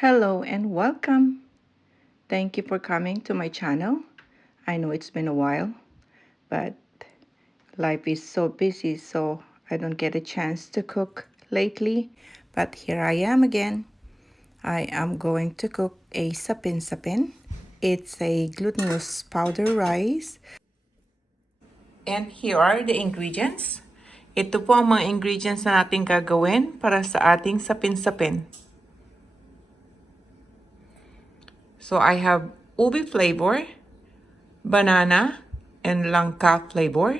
Hello and welcome. Thank you for coming to my channel. I know it's been a while, but life is so busy, so I don't get a chance to cook lately. But here I am again. I am going to cook a sapin-sapin. It's a glutinous powder rice. And here are the ingredients. Ito po ang mga ingredients na natin gagawin para sa ating sapin-sapin. So I have ube flavor, banana, and langka flavor,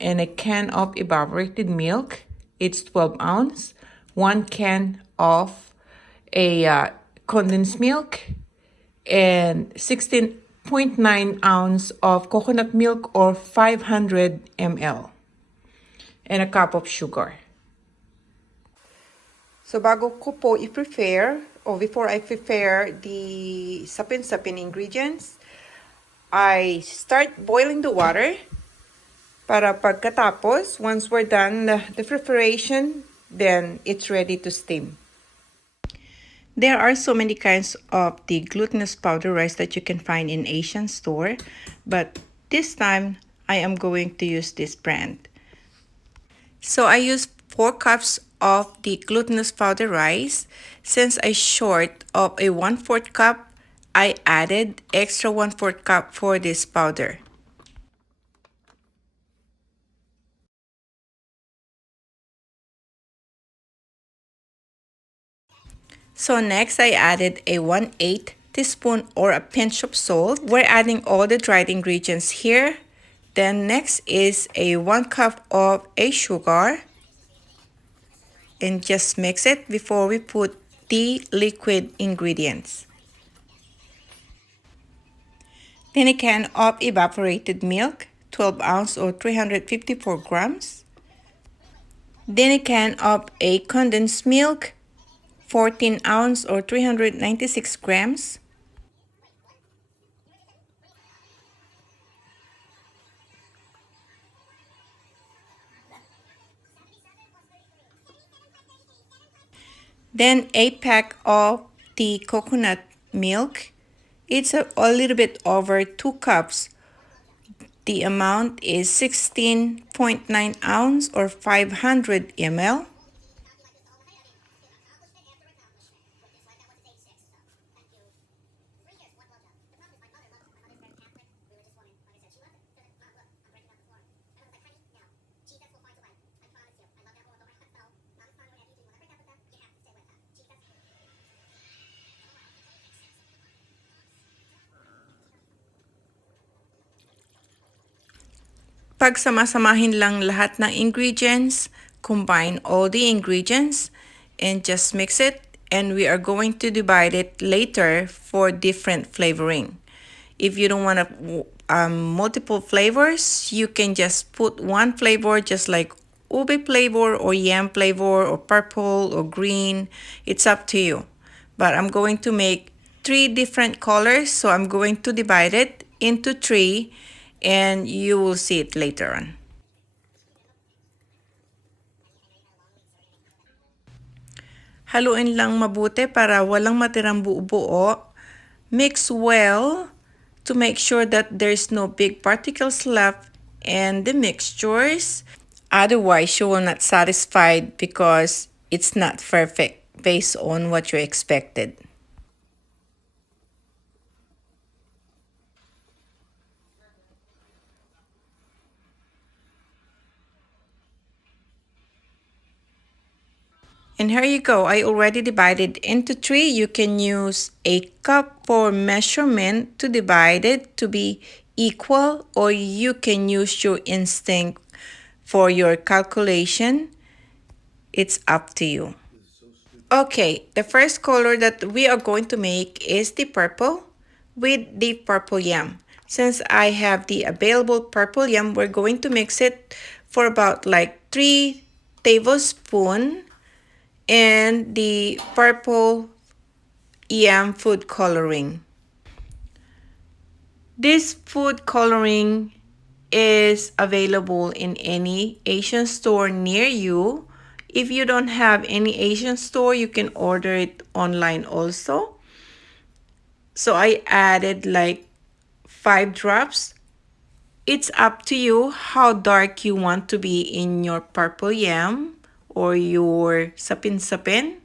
and a can of evaporated milk. It's 12 ounce. 1 can of a condensed milk, and 16.9 ounce of coconut milk or 500 ml, and a cup of sugar. So bago ko po i-prepare, or before I prepare the sapin-sapin ingredients, I start boiling the water para pagkatapos, once we're done the preparation, then it's ready to steam. There are so many kinds of the glutinous powder rice that you can find in Asian store, but this time I am going to use this brand. So I use 4 cups of the glutinous powder rice. Since I short of a 1/4 cup, I added extra 1/4 cup for this powder. So next I added a 1/8 teaspoon or a pinch of salt. We're adding all the dried ingredients here. Then next is a 1 cup of a sugar. And just mix it before we put the liquid ingredients. Then a can of evaporated milk, 12 ounce or 354 grams. Then a can of a condensed milk, 14 ounce or 396 grams. Then a pack of the coconut milk. It's a little bit over 2 cups. The amount is 16.9 ounce or 500 ml. Pagsama-samahin lang lahat ng ingredients, combine all the ingredients, and just mix it. And we are going to divide it later for different flavoring. If you don't want multiple flavors, you can just put one flavor, just like ube flavor or yam flavor or purple or green. It's up to you. But I'm going to make 3 different colors, so I'm going to divide it into 3. And you will see it later on. Haluin lang mabuti para walang matirang buo-buo. Mix well to make sure that there's no big particles left in the mixtures. Otherwise, you will not satisfied because it's not perfect based on what you expected. And here you go. I already divided into 3. You can use a cup for measurement to divide it to be equal, or you can use your instinct for your calculation. It's up to you. Okay, the first color that we are going to make is the purple with the purple yam. Since I have the available purple yam, we're going to mix it for about like 3 tablespoons and the purple yam food coloring. This food coloring is available in any Asian store near you. If you don't have any Asian store, you can order it online also. So I added like 5 drops. It's up to you how dark you want to be in your purple yam or your sapin-sapin.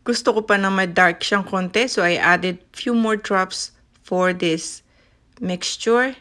Gusto ko pa na ma-dark siyang konti, so I added few more drops for this mixture.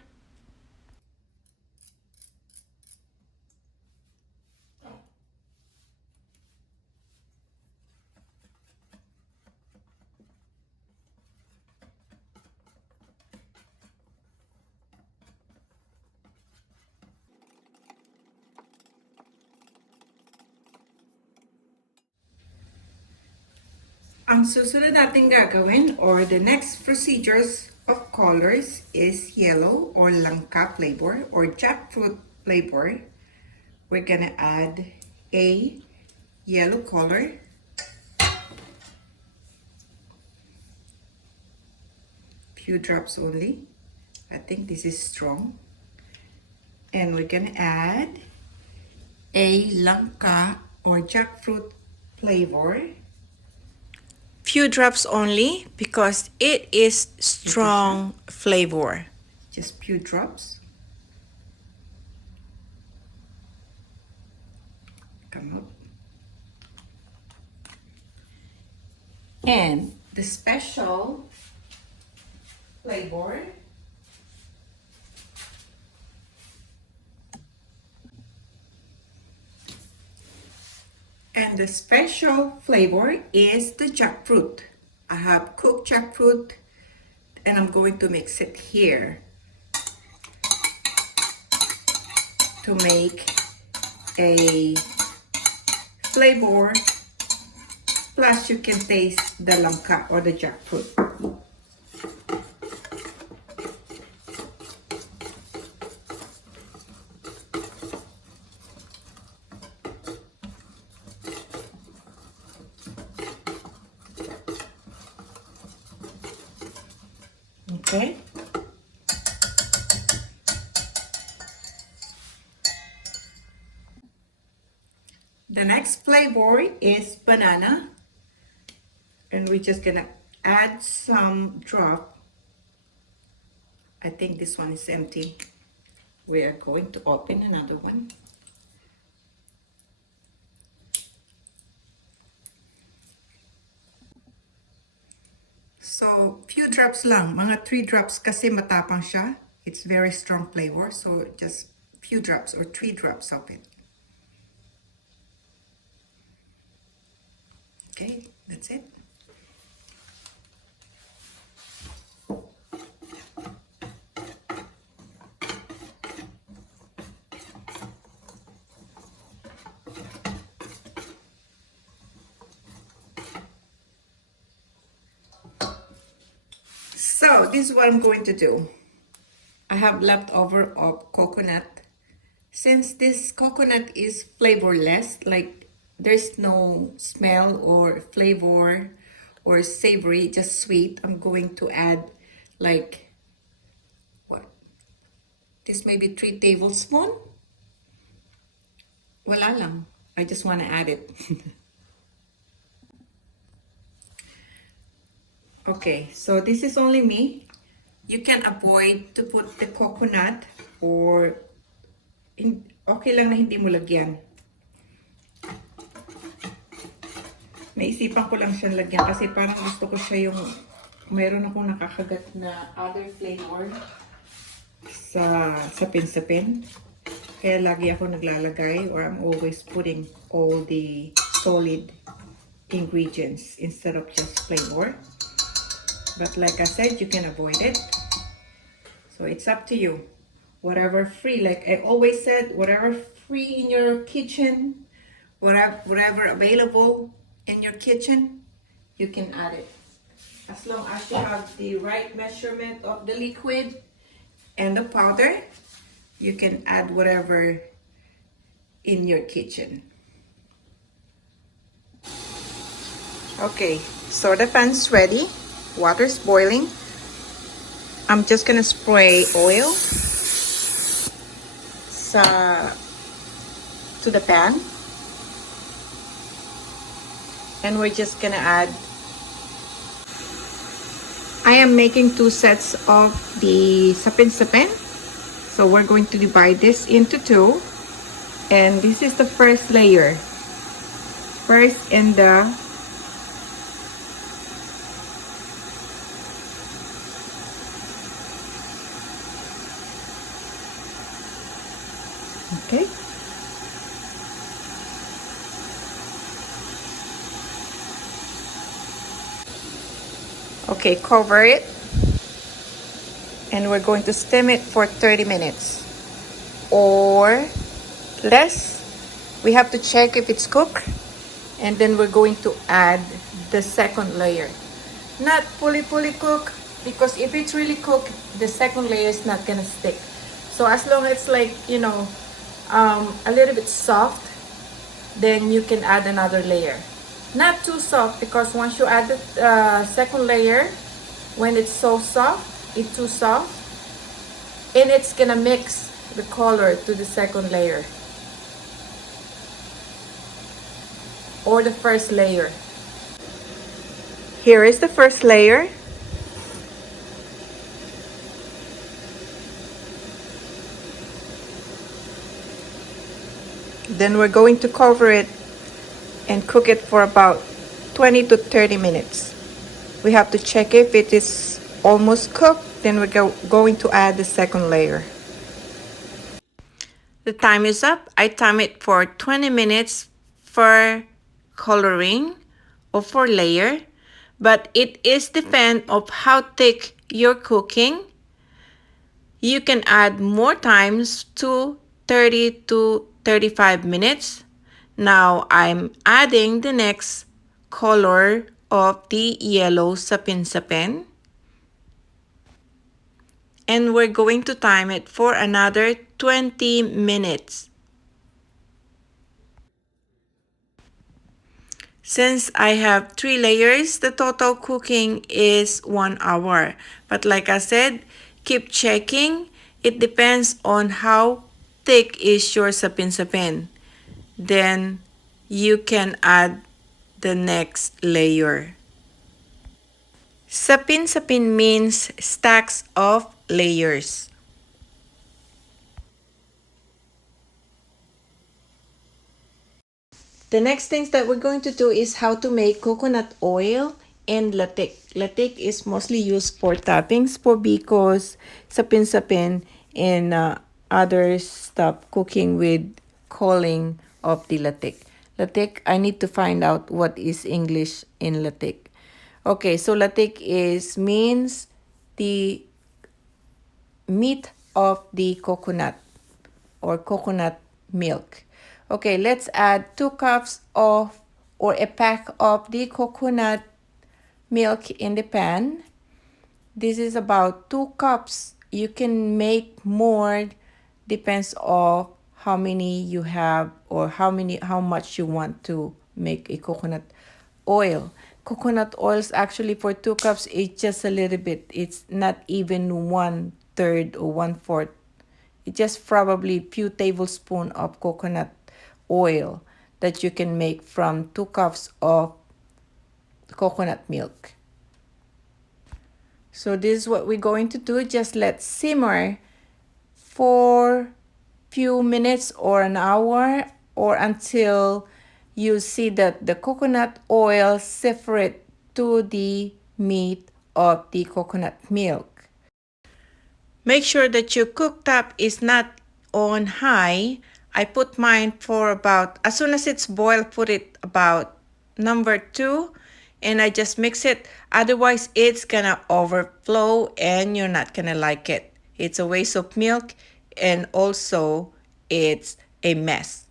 Ang susunod natin gagawin or the next procedures of colors is yellow or langka flavor or jackfruit flavor. We're gonna add a yellow color. Few drops only. I think this is strong. And we're gonna add a langka or jackfruit flavor. Few drops only because it is strong flavor. Just few drops. Come up. And the special flavor is the jackfruit. I have cooked jackfruit and I'm going to mix it here to make a flavor. Plus you can taste the langka or the jackfruit. Okay. The next flavor is banana. And we're just gonna add some drop. I think this one is empty. We are going to open another one. So, few drops lang. Mga 3 drops kasi matapang siya. It's very strong flavor. So, just few drops or 3 drops of it. Okay, that's it. So this is what I'm going to do. I have leftover of coconut. Since this coconut is flavorless, like there's no smell or flavor or savory, just sweet, I'm going to add like, what? This may be 3 tablespoons. Wala lang. I just want to add it. Okay, so this is only me. You can avoid to put the coconut or okay lang na hindi mo lagyan. Naisipan ko lang siyang lagyan kasi parang gusto ko siya yung mayroon akong nakakagat na other flavor sa sapin-sapin. Kaya lagi ako naglalagay, or I'm always putting all the solid ingredients instead of just flavor. But like I said, you can avoid it. So it's up to you. Whatever free, like I always said, whatever free in your kitchen, whatever available in your kitchen, you can add it. As long as you have the right measurement of the liquid and the powder, you can add whatever in your kitchen. Okay, so the pan's ready. Water's boiling. I'm just gonna spray oil to the pan. And we're just gonna add, I am making 2 sets of the sapin-sapin. So we're going to divide this into 2. And this is the first layer. First in the okay. Okay, cover it. And we're going to steam it for 30 minutes or less. We have to check if it's cooked. And then we're going to add the second layer. Not fully cooked, because if it's really cooked, the second layer is not gonna stick. So as long as it's like, you know, a little bit soft, then you can add another layer. Not too soft, because once you add the second layer, when it's so soft, it's too soft, and it's gonna mix the color to the second layer or the first layer. Here is the first layer. Then we're going to cover it and cook it for about 20 to 30 minutes. We have to check if it is almost cooked, then we're going to add the second layer. The time is up. I time it for 20 minutes for coloring or for layer, but it is depend of how thick you're cooking. You can add more times to 30 to 35 minutes. Now I'm adding the next color of the yellow sapin-sapin. And we're going to time it for another 20 minutes. Since I have 3 layers, the total cooking is 1 hour. But like I said, keep checking. It depends on how thick is your sapin-sapin. Then you can add the next layer. Sapin-sapin means stacks of layers. The next things that we're going to do is how to make coconut oil and latik. Latik is mostly used for toppings, for bicos, sapin-sapin, and other stuff cooking with calling of the latik. Latik, I need to find out what is English in latik. Okay, so latik means the meat of the coconut or coconut milk. Okay, let's add 2 cups of or a pack of the coconut milk in the pan. This is about 2 cups. You can make more, depends on how many you have or how much you want to make a coconut oil. Coconut oils actually for 2 cups is just a little bit. It's not even 1/3 or 1/4. It's just probably few tablespoons of coconut oil that you can make from 2 cups of coconut milk. So this is what we're going to do. Just let simmer for few minutes or an hour, or until you see that the coconut oil separate to the meat of the coconut milk. Make sure that your cooktop is not on high. I put mine for about, as soon as it's boiled, put it about number 2, and I just mix it. Otherwise, it's gonna overflow and you're not gonna like it. It's a waste of milk and also it's a mess.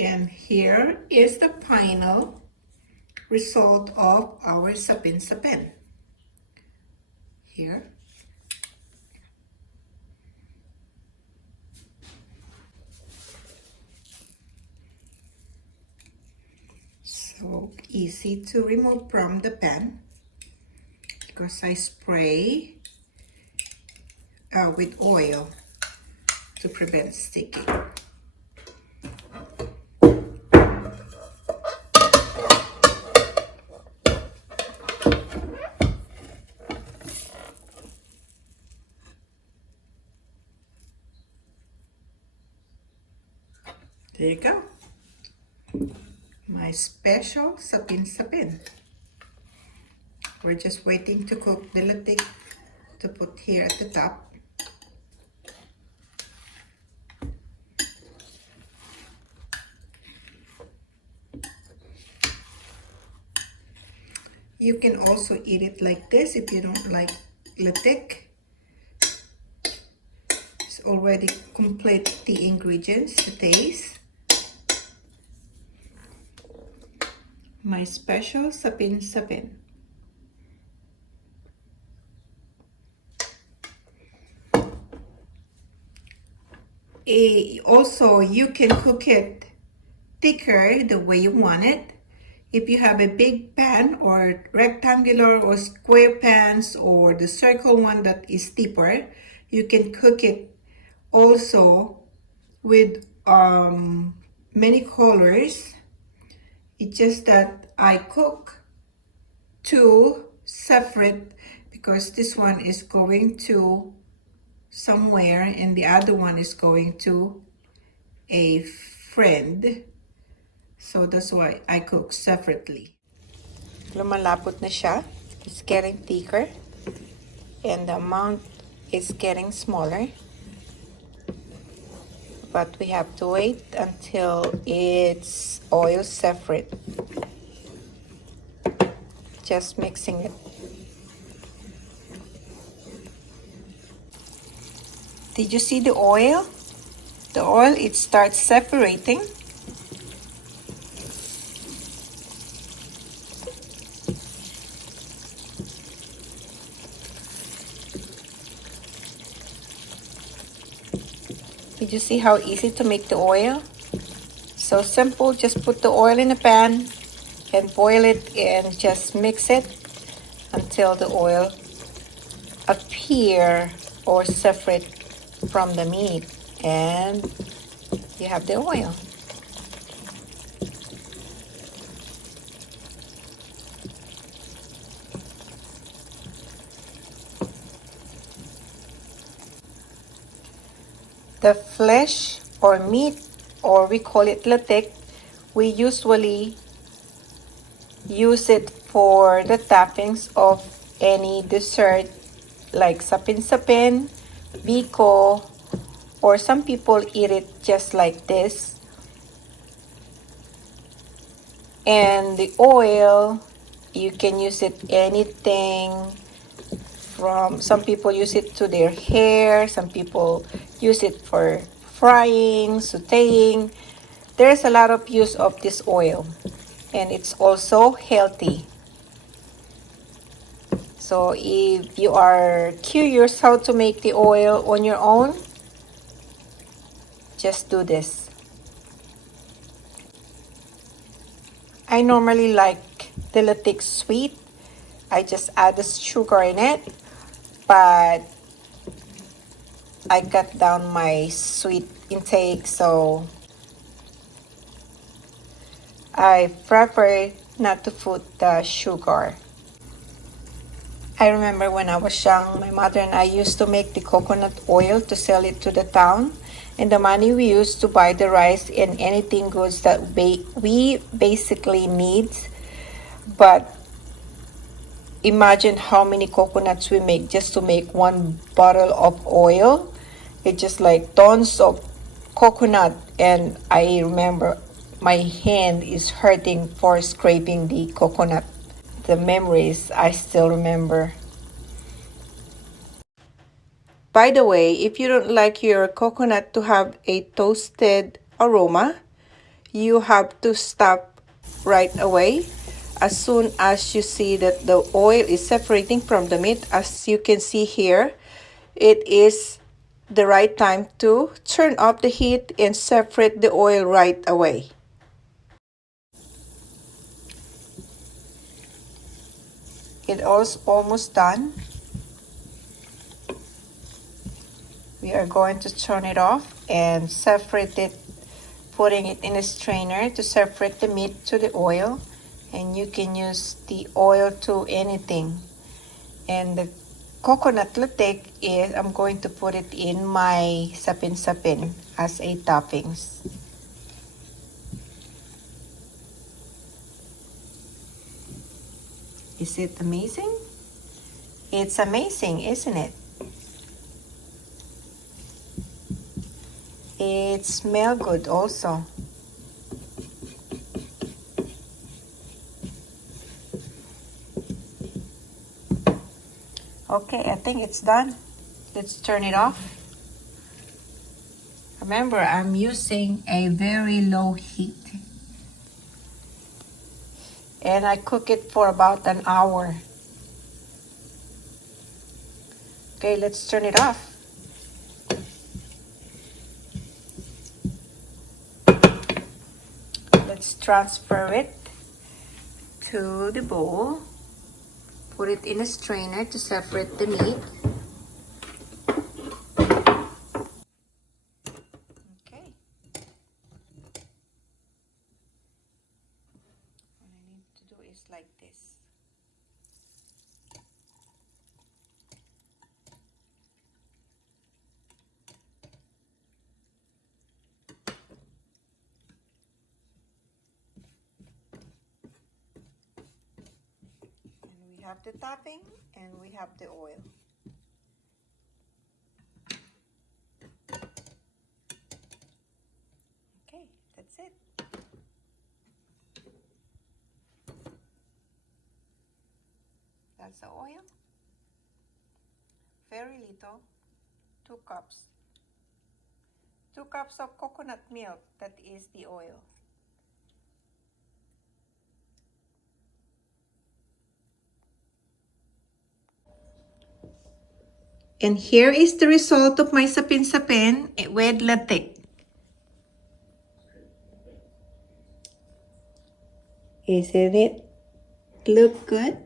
And here is the final result of our sapin-sapin. Here. So easy to remove from the pan because I spray with oil to prevent sticking. There you go. My special sapin-sapin. We're just waiting to cook the latik to put here at the top. You can also eat it like this if you don't like latik. It's already complete the ingredients, the taste. My special sapin-sapin. Also, you can cook it thicker the way you want it. If you have a big pan or rectangular or square pans or the circle one that is deeper, you can cook it also with many colors. It's just that I cook 2 separate because this one is going to somewhere and the other one is going to a friend. So that's why I cook separately. Lumalapot na siya. It's getting thicker and the amount is getting smaller. But we have to wait until it's oil separate. Just mixing it. Did you see the oil? The oil, it starts separating. Did you see how easy to make the oil? So simple, just put the oil in a pan and boil it and just mix it until the oil appear or separate from the meat and you have the oil. The flesh or meat, or we call it latik, we usually use it for the toppings of any dessert like sapin-sapin, biko, or some people eat it just like this. And the oil, you can use it anything from, some people use it to their hair, some people use it for frying, sauteing. There's a lot of use of this oil and it's also healthy. So if you are curious how to make the oil on your own, just do this. I normally like the latte sweet. I just add the sugar in it, but I cut down my sweet intake, so I prefer not to put the sugar. I remember when I was young, my mother and I used to make the coconut oil to sell it to the town, and the money we used to buy the rice and anything goods that we basically need. But imagine how many coconuts we make just to make one bottle of oil. It's just like tons of coconut, and I remember my hand is hurting for scraping the coconut. The memories I still remember. By the way, if you don't like your coconut to have a toasted aroma, you have to stop right away. As soon as you see that the oil is separating from the meat, as you can see here, it is the right time to turn off the heat and separate the oil right away. It is almost done. We are going to turn it off and separate it, putting it in a strainer to separate the meat to the oil. And you can use the oil to anything. And the coconut latte is, I'm going to put it in my sapin-sapin as a toppings. Is it amazing? It's amazing, isn't it? It smells good also. Okay, I think it's done. Let's turn it off. Remember, I'm using a very low heat. And I cook it for about an hour. Okay, let's turn it off. Let's transfer it to the bowl. Put it in a strainer to separate the meat. Okay. What I need to do is like this. And we have the topping and we have the oil. Okay, that's it. That's the oil. Very little. 2 cups. 2 cups of coconut milk, that is the oil. And here is the result of my sapin-sapin with latte. Isn't it look good?